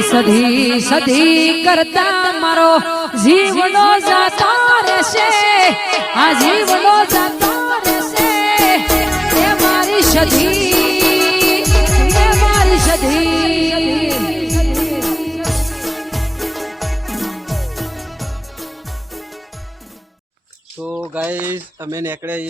સધી સધી કરતા મારો જીવનો જાતો રહેશે આ જીવનો જાતો રહેશે એ મારી સધી એ મારી સધી તો ગાઈસ અમે નીકળ્યા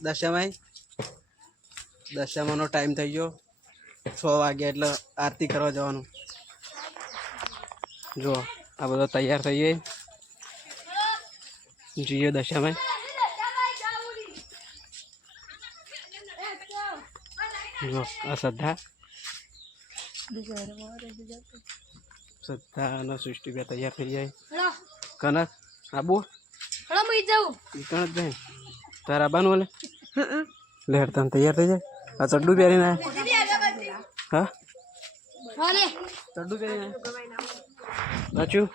છીએ દશામાનો ટાઈમ થઈ ગયો 6 વાગ્યા એટલે આરતી કરવા જવાનું જો આ બધો તૈયાર થઈ જાય જઈએ દશામાં જો આ શ્રદ્ધા અને સૃષ્ટિ બે તૈયાર થઈ જાય કનક આબુ કણક જાય તારા બાનું ઓલે લેર તને તૈયાર થઈ જાય આ ચડ્ડુ પહેરીને હા ચડ્ડુ પહેરીને સાચું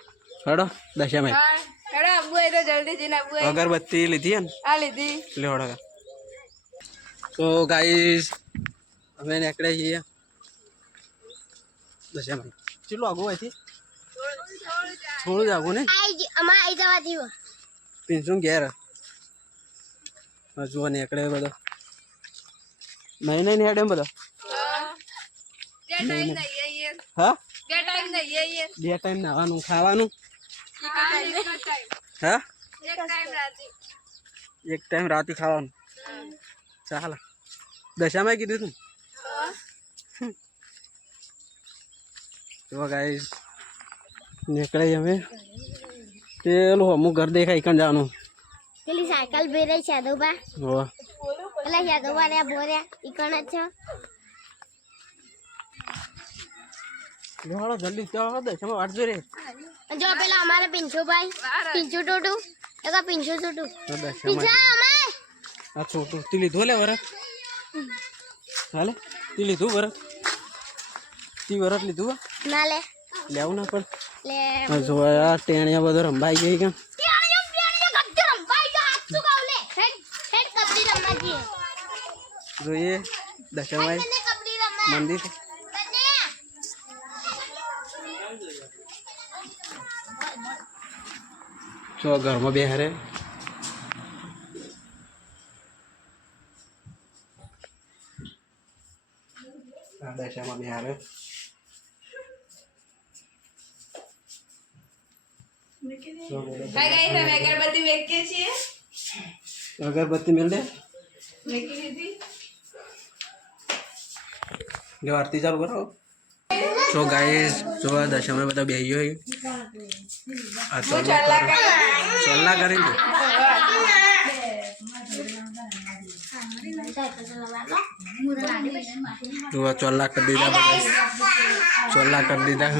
હડો દશામાં અગરબત્તી લીધી ને લે હડો તો ગાઈસ અમે નીકળ્યા છીએ દશામાં ચેટલું આગું અહીંથી થોડું જ આગું ને પિન્સું ઘેર જુઓ નીકળે બધો નહીં નહીં હેડે બધો હા બે ટાઈમ નાવાનું ખાવાનું હા એક ટાઈમ રાતે ખાવાનું ચાલ દશામાં કીધું તું તો ગાઈસ નીકળે અમે પેલું અમુક ઘર દેખાય કન જવાનું પેલી સાયકલ ભેરે યાદવબા હો પેલા યાદવબા ને ભોર્યા ઈકણ જ છે લોહાડો જલ્દી ચાલો દશામાં વાટ જો રે જો પેલા અમારે પિંચુભાઈ પિંચુ ટોટુ એકા પિંચુ ટોટુ પિંચા અમે આ છોટું તી લીધું લે વરસ હાલે તી લીધું વરસ તી વરસ લીધું ના લે લેવું ના પણ લે જો આ ટેણિયા બધો રંભાઈ ગઈ કેમ જોઈએ દશામાઈ મંદિર જો ઘરમાં બે હારે દશામાં બે હારે અગરબત્તી મેળ દે જો આરતી ચાલુ કરો તો ગાઈસ જો દશામાં બધા બેહી ગયો આ ચોલ્લા કરી જો ચોલ્લા કરી દીધા બધા ચોલ્લા કરી દીધા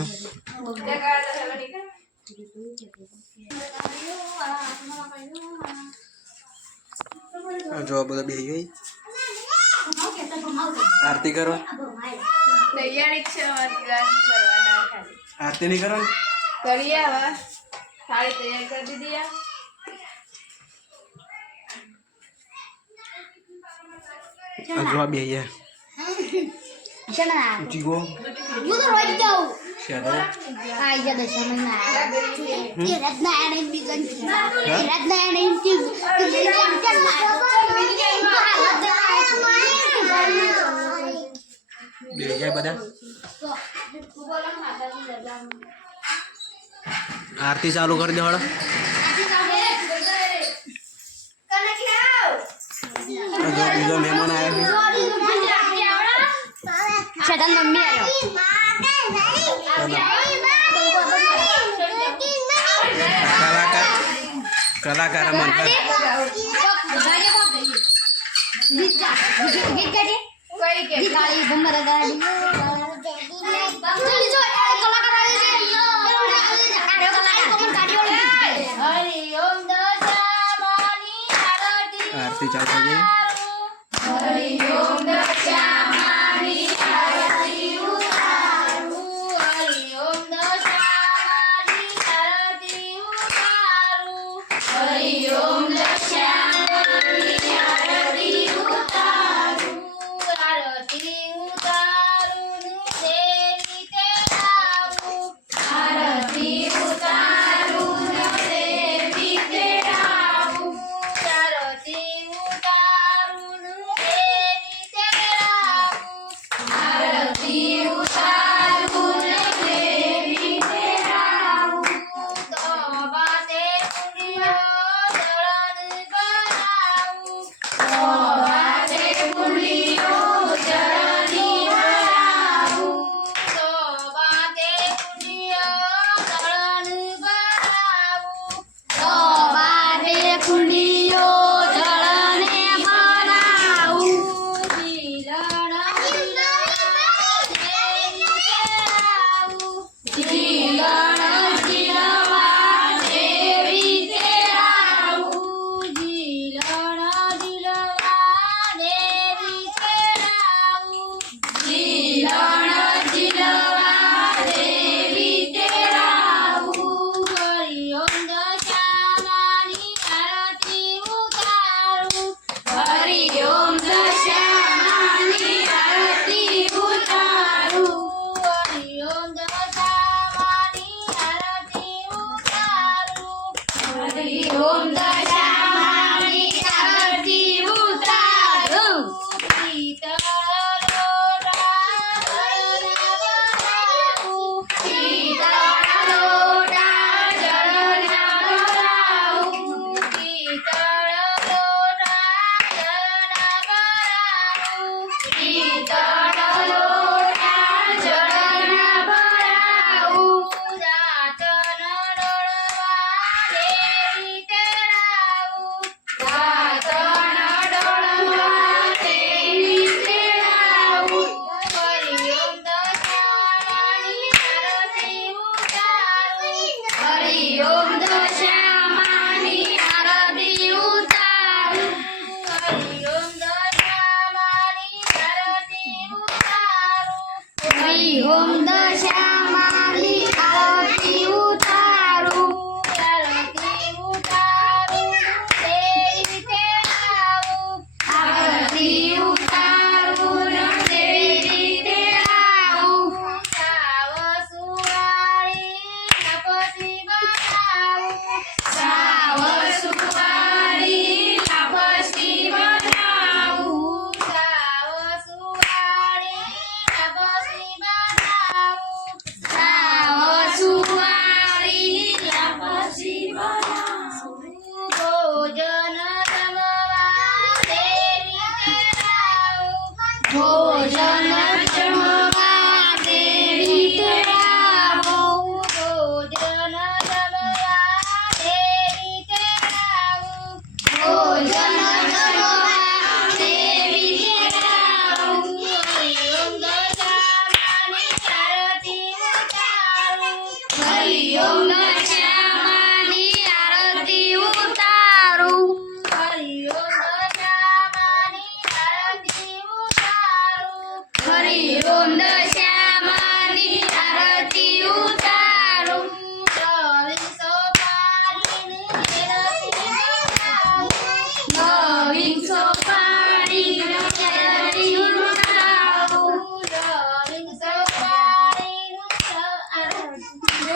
જો બધા બેહી ગઈ આરતી કરો આરતી નહીં કરો જો બે જીગો શેડો બે ગયા બધા આરતી ચાલુ કરી દે હળો બીજો મહેમાન આવ્યો છે કલાકાર મંડળ આરતી ચાલુ છે હરિ ઓમ દશામાની આરતી ઉતારું દેવી તેડાવું આરતી ઉતારું દેવી તેડાવું સાવ સુવાળી લપસી બનાવું સાવ સુવાળી લપસી બનાવું સાવ સુવાળી લપસી બનાવું સાવ સુવાળી લપસી બનાવું ભોજન જમવા દેવી તેડાવું ભોજન જમવા દેવી તેડાવું ભોજન જમવા દેવી તેડાવું ભોજન જમવા દેવી તેડાવું હરિ ઓમ દશામાની આરતી ઉતારું હરિ ઓમ દશામાની આરતી ઉતારું હરિ ઓમ દશામાની આરતી ઉતારું હરિ ઓમ દશામાની આરતી ઉતારું નવીન સોપારીની આરતી ઉતારું નવીન સોપારીની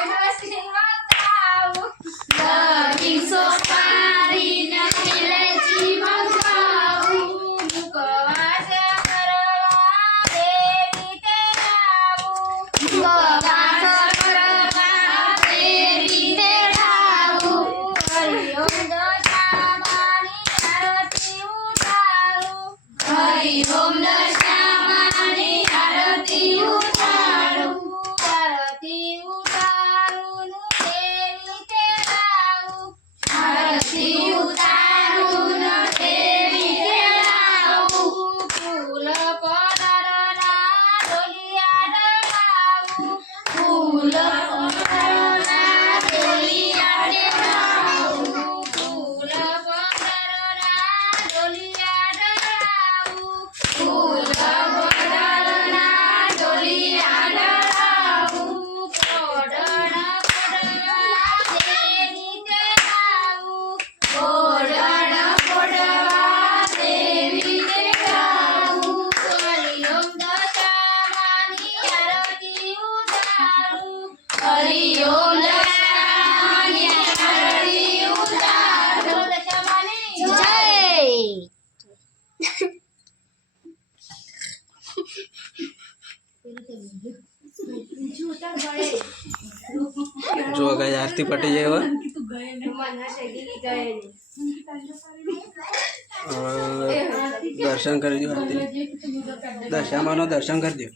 આરતી ઉતારું નવીન સોપારીની ઇલાયચી મંગાવું મુકવાસ કરવા દેવી તેડાવું મુકવાસ કરવા દેવી તેડાવું હરિ ઓમ દશામાની આરતી ઉતારું હરિ ઓમ દશામાની આરતી ઉતારું આરતી ઉતારું દેવી તેડાવું આરતી ઉતારું દેવી તેડાવું ફૂલ પદરના ડોલિયા ડગાવું ફૂલ પદરના ડોલિયા ડગાવું ફૂલ પદરના ડોલિયા ડગાવું ફૂલ પદરના ડોલિયા ડગાવું કોડણ કોડવા દેવી તેડાવું કોડણ કોડવા દેવી તેડાવું હરિ ઓમ દશામાની આરતી ઉતારું હરિ ઓમ દશામાની આરતી ઉતારું દશામાની જય જો ગાય આરતી પટી જાય હવે દર્શન કરી દો આરતી દશામાનું દર્શન કરી દો